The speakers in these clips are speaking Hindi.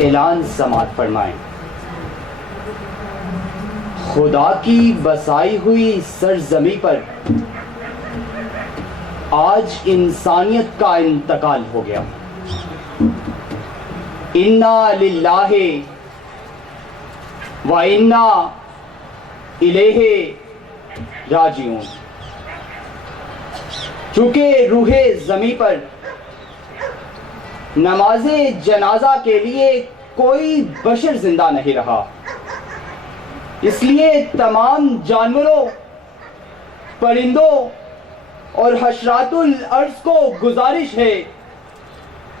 ऐलान समात फरमाएं। खुदा की बसाई हुई सरजमी पर आज इंसानियत का इंतकाल हो गया। इन्ना लिल्लाहि व इन्ना इलैहि राजिऊन। चूंकि रूहे ज़मीं पर नमाज़े जनाजा के लिए कोई बशर जिंदा नहीं रहा, इसलिए तमाम जानवरों, परिंदों और हशरातुल अर्ज़ को गुजारिश है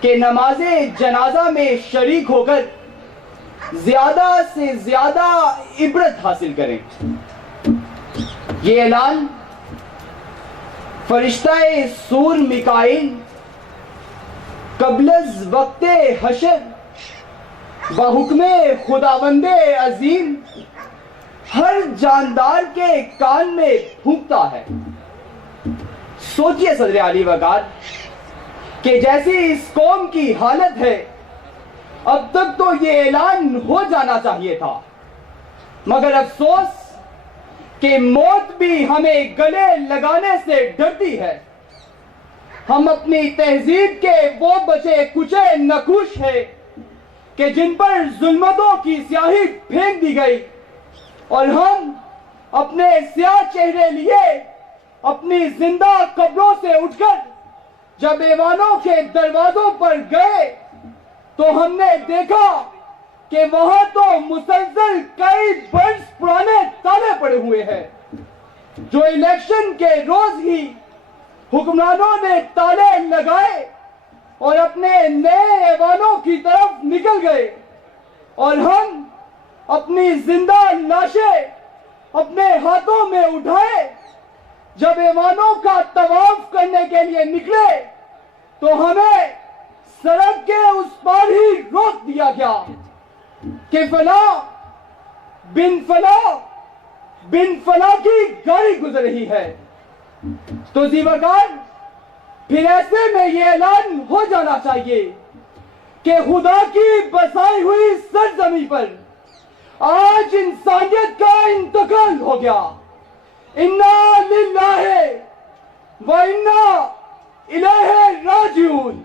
कि नमाज़े जनाजा में शरीक होकर ज़्यादा से ज़्यादा इबरत हासिल करें। ये ऐलान फरिश्ता-ए सूर मिकाईल कब्लज़ वक्ते हशर बहुक्मे खुदावंदे अजीम हर जानदार के कान में फूंकता है। सोचिए सदर आली वकार कि जैसी इस कौम की हालत है, अब तक तो ये ऐलान हो जाना चाहिए था, मगर अफसोस कि मौत भी हमें गले लगाने से डरती है। हम अपनी तहजीब के वो बचे कुचे नकुश है कि जिन पर जुल्मतों की स्याही फेंक दी गई, और हम अपने स्याह चेहरे लिए अपनी जिंदा कब्रों से उठकर जब ऐवानों के दरवाजों पर गए तो हमने देखा कि वहां तो मुसलसल कई बरस पुराने ताले पड़े हुए हैं, जो इलेक्शन के रोज ही हुक्मरानों ने ताले लगाए और अपने नए ऐवानों की तरफ निकल गए, और हम अपनी जिंदा लाशें अपने हाथों में उठाए जब ऐवानों का तवाफ करने के लिए निकले तो हमें सड़क के उस पार ही रोक दिया गया कि फला बिन फला की गाड़ी गुजर रही है। तो जीवकार, फिर ऐसे में ये ऐलान हो जाना चाहिए कि खुदा की बसाई हुई सरजमी पर आज इंसानियत का इंतकाल हो गया। इन्ना लिल्लाहि व इन्ना इलैहि राजिऊन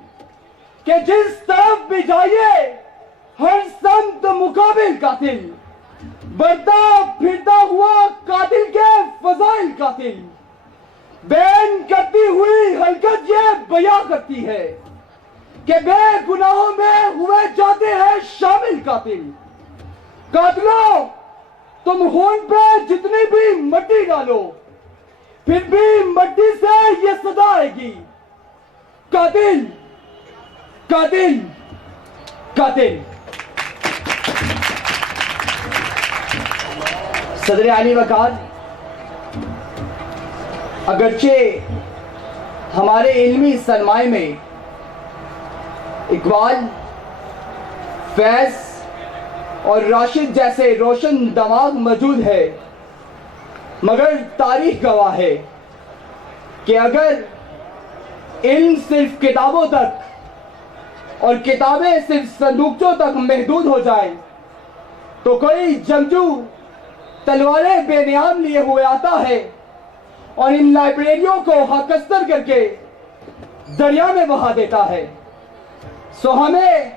कि जिस तरफ भी जाइए हर समत मुकाबिल कातिल, बढ़ता फिरता हुआ कातिल के फजाइल कातिल, बैन करती हुई हरकत ये बयां करती है कि बेगुनाहों में हुए जाते हैं शामिल कातिल। कातिलों, तुम खून पे जितनी भी मट्टी डालो फिर भी मट्टी से ये सदा आएगी, कातिल कातिल कातिल। सदर आली वकार, अगरचे हमारे इल्मी सरमाए में इकबाल, फैज और राशिद जैसे रोशन दिमाग मौजूद है, मगर तारीख गवाह है कि अगर इल्म सिर्फ किताबों तक और किताबें सिर्फ संदूकचों तक महदूद हो जाए तो कोई जंगजू तलवारें बेनियाम लिए हुए आता है और इन लाइब्रेरियों को हकस्तर करके दरिया में बहा देता है। सो हमें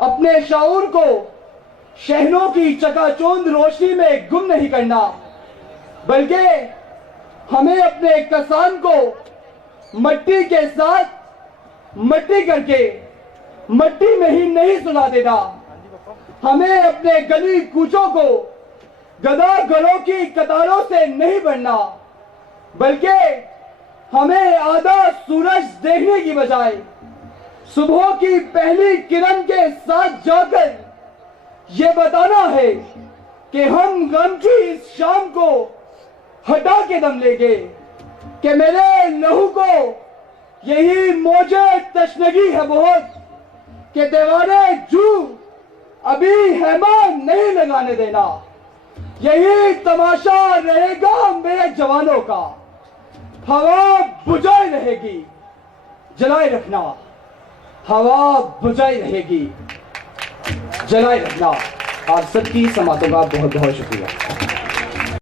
अपने शऊर को शहरों की चकाचौंध रोशनी में गुम नहीं करना, बल्कि हमें अपने कसान को मट्टी के साथ मट्टी करके मट्टी में ही नहीं सुला देना। हमें अपने गली कूचों को गधा घरों की कतारों से नहीं बढ़ना, बल्कि हमें आधा सूरज देखने की बजाय सुबह की पहली किरण के साथ जाकर ये बताना है कि हम गम की इस शाम को हटा के दम लेंगे कि मेरे लहू को यही मौजे तशनगी है बहुत कि दीवारे जू अभी हैमा नहीं लगाने देना। यही तमाशा रहेगा मेरे जवानों का, हवा बुझाई रहेगी, जलाए रखना, हवा बुझाई रहेगी। जलाए रखना। आप सबकी समातों का बहुत बहुत शुक्रिया।